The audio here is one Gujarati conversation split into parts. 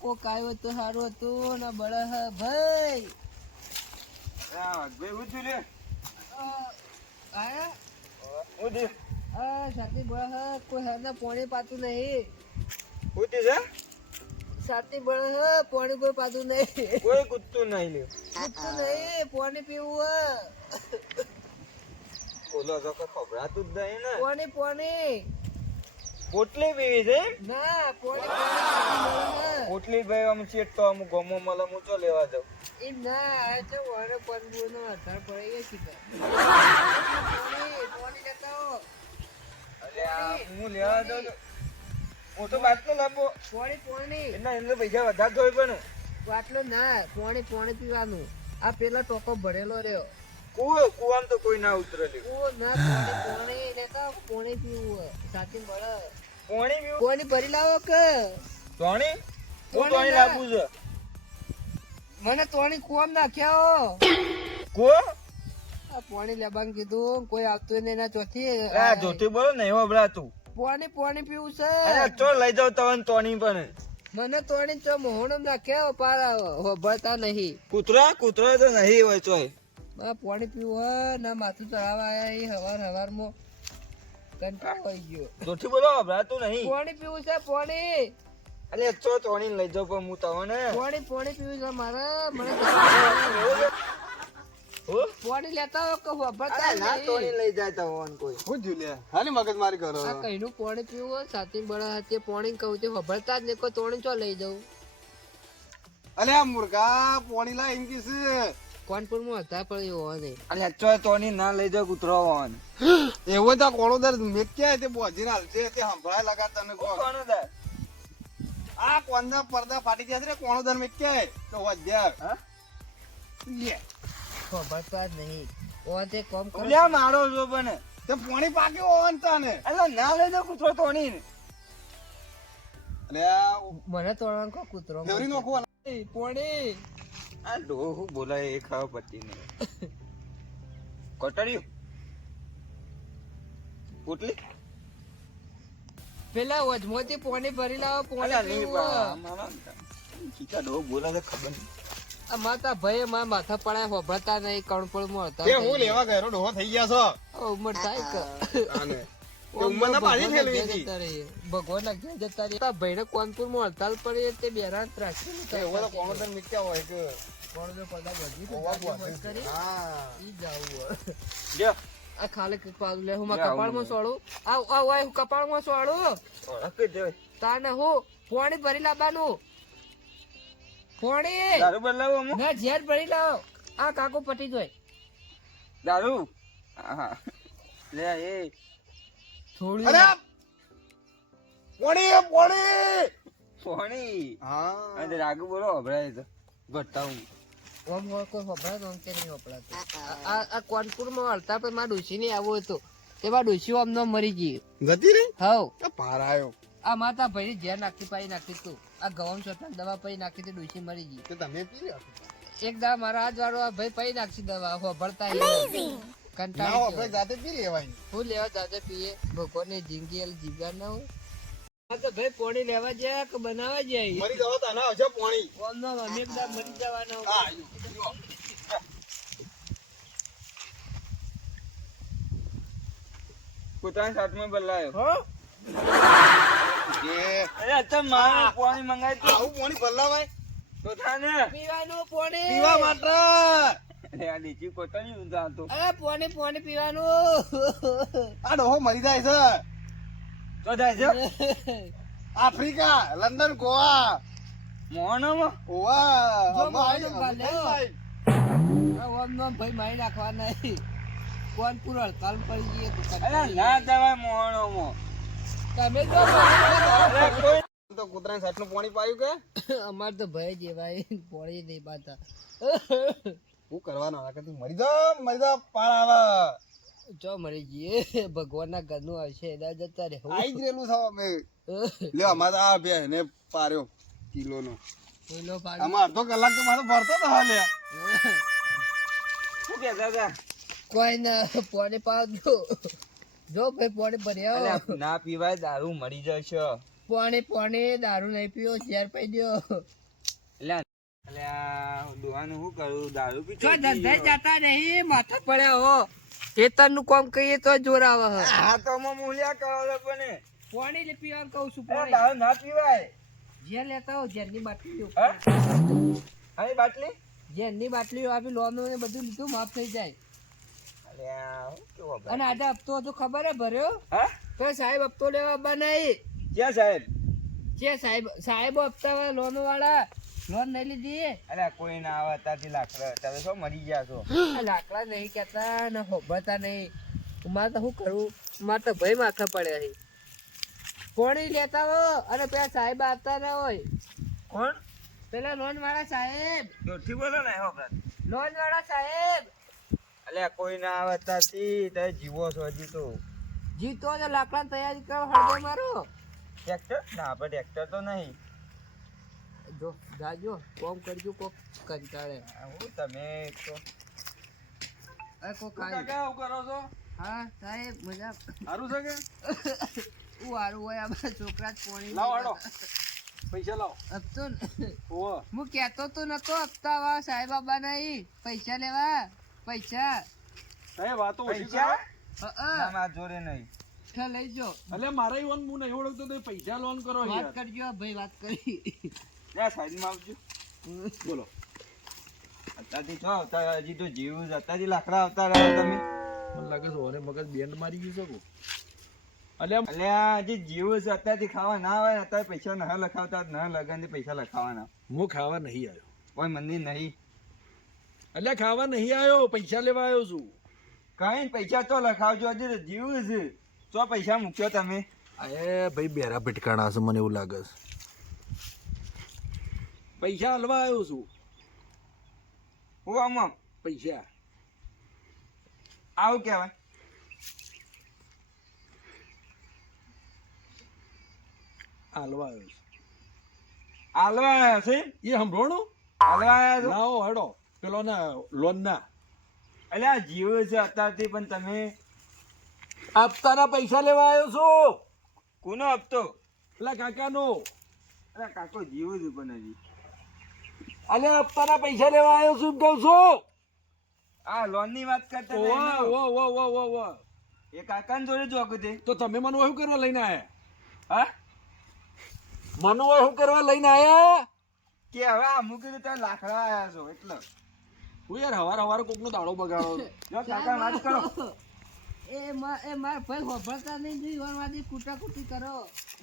કોક આવ્યો તો સારું હતું ને બળા હે ભાઈ. ભાઈ હું છું રે આયા હું દે સાથી બળા હે કોઈ હરના પોણી પાતું નહીં. હું છે સાથી બળા હે પોણી કોઈ પાતું નહીં. કોઈ કૂદતું નહીં લ્યો કૂદતું નહીં પોણી પીવું હે. ઓલો તો ખબરાતું જ નહીં ને પોણી પોણી પોટલી પીવી છે ના પોણી પોટલી ભાઈ આમ ચેટ તો અમુક ગમો મળે હું તો લેવા જાઉં એમ ના આ તો વારો પનબુનો આધાર પડી ગયો છે પોણી લેતા હો. અલે આ હું લેવા જાઉં તો મોટો બાટલો લાવો પોણી પોણી એના અંદર પૈસા વધારે જોઈ પણ બાટલો ના પોણી પોણી પીવાનું. આ પેલા ટોકો ભરેલો રહ્યો કુવામ તો કોઈ ના ઉતરે લ્યો ઓ ના પોણી પોણી લેતા પોણી પીવું સાથી મળે. પોણી પીવું પોણી ભરી લાવો કે તોણી હું તોણી તોણી ના. લાવું છે મને તોણી કુવામ નાખ્યા કો આ પોણી લેવાનું કીધું કોઈ આવતું નહીં એના ચોથી આ જોતી બોલો ને એવો બળા તું પોણી પોણી પીવું છે. અરે ચો લઈ જાવ તવન તોણી પણ મને તોણી ચો મોહણો નાખ્યા પાર હોભળતા નહીં. કૂતરા તો નહીં હોય ચોય પાણી પીવું હે ના માથું ચડાવવા આયા એ હવારમાં કંટાળો આવી ગયો. જોઠી બોલો ભરાતું નહીં પાણી પીવું છે પાણી. અલે ચો તોણી લઈ જાવ પણ હું તવને પાણી પાણી પીવું છે મારે. મને હો પાણી લેતા હો કે હોભળતા અરે ના તોણી નહીં. લઈ જાય તવન કોઈ હું જ્યું લે હાલી મગજમારી કરો આ કઈનું પાણી પીવું હોય સાથી બળા હાથે પાણી કહું તે હોભળતા જ નહીં. કોઈ તોણી ચો લઈ જવું. અલે આ મુર્ગા પોણી લા એમ કીસ કોનપુરમાં હતા પણ એવો નહીં. અલે ચો તોણી ના લઈ જાવ કૂતરો હોન એવો તો કોણો દર મેક્યા તે બોજી હાલ છે તે સંભળાય લગા તને કો કોનો દા આ કોંદા પડદા ફાટી ગયા છે ને કોણો દર મેક્યા તો વધ્યા હા લે હોભળતા જ નહીં. ઓ તે કોમ કરો. ઓલ્યા મારો જો પણ તે પોણી પાક્યો હોન તને અલે ના લઈ જાવ કૂતરો તોણી અલે આ મને તોડવાનું કો કૂતરો ફેવરી નોખો પોણી આ ડોહું બોલાય એ ખાવા પતી નહીં કટડ્યું પોટલી પેલા વજમોથી પોણી ભરી લાવો. પોણી અલ્યા નહીં પીવું હે. મારા ચીકા ડોહ બોલા છે ખબર નહીં આ માતા ભાઈ માં માથા પડાય હોભળતા નહીં. કણપળમાં હતા તે હું લેવા ગયો ડોહો થઈ ગયા છો ઉમર થાય કે આને તે ઉંમરના પાણી ઠેલવી હતી ભગવાન ના ઘેર જતા રહ્યા. ભાઈને કોનપુરમાં હડતાલ પડી તે બેરાન ત્રાસી એવો તો કોણો દર મેક્યા હોય કે પડદા બધી ઓવા બંધ બોલ. કરી હા ઈ જાવું હે. જો આ ખાલી કઈક પાડું લે હું લે, કપાળમાં આવું સોળું આવ આવ હું કપાળમાં સોળું ઓળખ જો તાને હું પોણી ભરી લાવવાનું. પોણી દારૂ બદલાવો અમુક ના ઝેર ભરી લાવો. આ કાકો પટી જોય દારૂ હા લે એ થોડી અરે પોણી પોણી સોણી હા અને રાગુ બોલો અભરાય તો ઘટતા હું ઓમ કોઈ હોભળાય ઓમ કે નહીં હોભળાતું. આ કોનપુરમાં હડતાલ પર મારા ડોશી ને આવો હતો તેમાં ડોશી આમ નો મરી ગઈ. ગતી રે હવ આ પાર આયો આ માતા ભાઈ ઝેર નાખી પાઈ નાખી તું આ ગવામ છોટના દવા પાઈ નાખી તે ડોશી મરી ગઈ. તે તમે પી લ્યો એક દા મારા હાથ વાળો આ ભાઈ પાઈ નાખી દવા હોભળતા ના કંટાળી આપણે જાતે પી લેવાય હું લેવા દાદા પીએ ભગવાનની જિંદગી જીવવા ના હોય. આ તો ભાઈ પોણી લેવા જાય કે બનાવવા જાય મરી જાવ તો ના આવશે પોણી કોમનો અમે એકદમ મરી જવાનો હા પોતાના સાથમાં બદલાયો હો એ અરે અત્યારે મારે પાણી મંગાય તો આવું પોણી ભરલાવાય તો થાને પીવાનું પોણી પીવા માટે અરે આ દેશી કોટણી ઊંધા હતો અરે પોણી પોણી પીવાનું આ ડોહો મરી જાય છે તો થાય છે આફ્રિકા લંડન ગોવા મોહનમાં ઓવા જો અમાય મારું બાલે. ઓમ નો ભાઈ મારી નાખવા નહીં. કોનપુર હડતાલ પડી ગઈ દુકાન અરે ના દવાય મોહણોમાં તમે તો અરે કોઈ તો કૂતરાને સાટનું પાણી પાયું કે અમાર તો ભાઈ જેવાય પોણી નહીં પાતા. શું કરવાનું આ કદી મરી જા પાળ આવે જો મરી જઈએ ભગવાનના ઘરનું આવશે એના જતા રહે. આઈ જ રેલું છો અમે લે અમારે આ બે ને પાર્યો કિલોનો કોઈનો પાડી આમાં અડધો કલાક તો મારો ભરતો તો હા લે શું કહેતા હતા કોઈ ના પોણી પાડજો જો ભાઈ પોણી ભર્યા અલ્યા ના પીવાય દારૂ મરી જશે પોણી દારૂ નહીં પીવો ઝેર પી દ્યો અલ્યા દોવાનું શું કરું દારૂ પીતો જો ધંધે જતા નહીં માથા પડ્યા હો ખેતરનું કામ કહીએ તો જોર આવે હે. હા તો હું મૂલ્યા કરો છો પણ પોણી લે પીવા કહું છું અરે પોણી દારૂ ના પીવાય ઝેર લેતા હો ઝેરની બાટલીઓ હા આવી બાટલી ઝેરની બાટલીઓ આપી લોનો ને બધું લીધું માફ થઈ જાય અલ્યા હું કેવો ભાઈ? અને આજે હપ્તો હતો ખબર હે ભર્યો હા તો સાહેબ હપ્તો લેવા બનાવી ક્યાં સાહેબ છે સાહેબો હપ્તા વાળા લોન વાળા લોન નહીં લીધી અલ્યા કોઈ ના આવે અત્યારથી લાકડા તમે શું મરી ગયા છો આ લાકડા નહીં કેતા ને હોભળતા નહીં મારે તો શું કરું મારે તો ભાઈ માથા પડ્યા છે પોણી લેતા હો અને પેલા સાહેબ આવતા ના હોય કોણ પેલા લોન વાળા સાહેબ જોરથી બોલો ને હો બ્રત લોન વાળા સાહેબ અલ્યા કોઈ ના આવે અત્યારથી તમે જીવો છો હજી તો જીતો તો લાકડા તૈયારી કરો હળદે મારો ટ્રેક્ટર ના આપણે ટ્રેક્ટર તો નહીં જો જાજો કોમ કરજો કોક કંટાળે હું તમે તો અરે કોક કાકા આવું કરો છો હા સાહેબ મજા સારું છે કે હું હારું હોય આ છોકરા જ પોણી લાવો હાડો પૈસા લાવો હપ્તો ઓહો હું કેતો તો નતો હપ્તા વાળા સાહેબ બાબા નહીં પૈસા લેવા પૈસા સાહેબ વાતો ઓછી પૈસા કરો ના મારા જોડે નહીં ઠ લઈ જો એટલે મારા ઈવન હું નહીં ઓળખતો તો પૈસા લોન કરો વાત યાર કરજો ભાઈ વાત કરી ના સાઈડમાં આવજો બોલો અત્યારથી છો આવતા હજી તો જીવું છે અત્યારથી લાકડા આવતા રહ્યા તમે મને લાગે છે ઓરે મગજ બેન્ડ મારી ગયું છે અલ્યા અલ્યા હજી જીવું છે અત્યારથી ખાવા ના આવે અત્યારે પૈસા ના લખાવતા ના લગન પૈસા લખાવાના હું ખાવા નહીં આવ્યો કોઈ મંદિર નહીં અલ્યા ખાવા નહીં આવ્યો પૈસા લેવા આવ્યો છું કઈ પૈસા તો લખાવજો હજી તો જીવું છે તો પૈસા મૂક્યો તમે એ ભાઈ બેરા ભટકાણા છે મને એવું લાગે છે પૈસા હલવા આવ્યો છું હું આમાં પૈસા આવું કહેવાય હાલવા આવ્યો છું હાલવા આવ્યા છે એ સંભળોણું હાલવા આવ્યા છો લાવો હેડો પેલો ના લોન ના અલ્યા જીવું છે અત્યારથી પણ તમે હપ્તાના પૈસા લેવા આવ્યો છું કોનો હપ્તો પેલા કાકાનો અરે કાકો જીવું છે પણ હજી અલે હપ્તાના પૈસા લેવા આવ્યો છું કહું છું આ લોન ની વાત કરતા હતા ઓવા એનો. ઓવા ઓવા ઓવા ઓવા એ કાકાને જોડે જ વખતે તો તમે મને શું કરવા લઈને આયા હા મને શું કરવા લઈને આયા કે હવે આ મૂકી તો ત્યાં લાકડા આવ્યા છો એટલે હું યાર હવાર કોકનો દાડો બગાડો છો. જો કાકા વાત કરો એ માર ભાઈ હોભળતા નહીં જોઈ વાદી કુટાકુટી કરો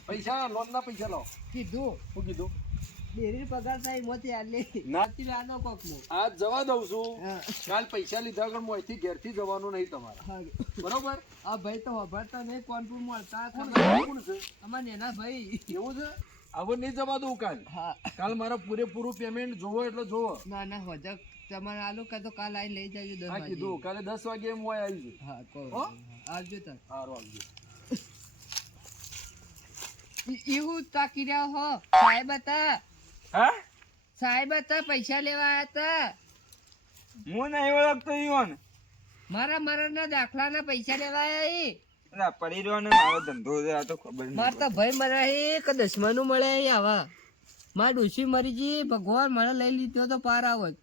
પૈસા લોનના પૈસા લાવો કીધું શું કીધું ડેરી પગાર થાય મોતી આલે ના. આનો કોક મો આજ જવા દઉં છું હા. કાલ પૈસા લીધા વગર હું અહીંથી ઘેરથી જવાનું નહીં તમારે બરોબર આ ભાઈ તો હોભળતા નહીં કોનપુર મળતા કોણ છે અમાર નેના ભાઈ એવું છે હવે નહીં જવા દઉં કાલ હા કાલ મારે પૂરેપૂરું પેમેન્ટ જોવો એટલે જોવો ના ના હોજક તમારે આલુ કા તો કાલ આઈ લઈ જાજો 10 હા વાગે કીધું કાલે 10 વાગે હું અહીં આવી જઈશ હા કહો હો? આવજો તાર સારું આવજો એવું તાકી રહ્યા હો સાહેબ હતા હા સાહેબ હતા પૈસા લેવા આયા હતા હું નહીં ઓળખતો ઈવન મારા મરણના દાખલાના પૈસા લેવા આયા ઈ. અલા, પડી રહ્યો ને મારો ધંધો છે આ તો ખબર નહીં માર તો ભાઈ મરા હે કે દસમાનું મળે હે આવા માર ડોશી મરી જી ભગવાન મને લઈ લીધો તો પાર આવત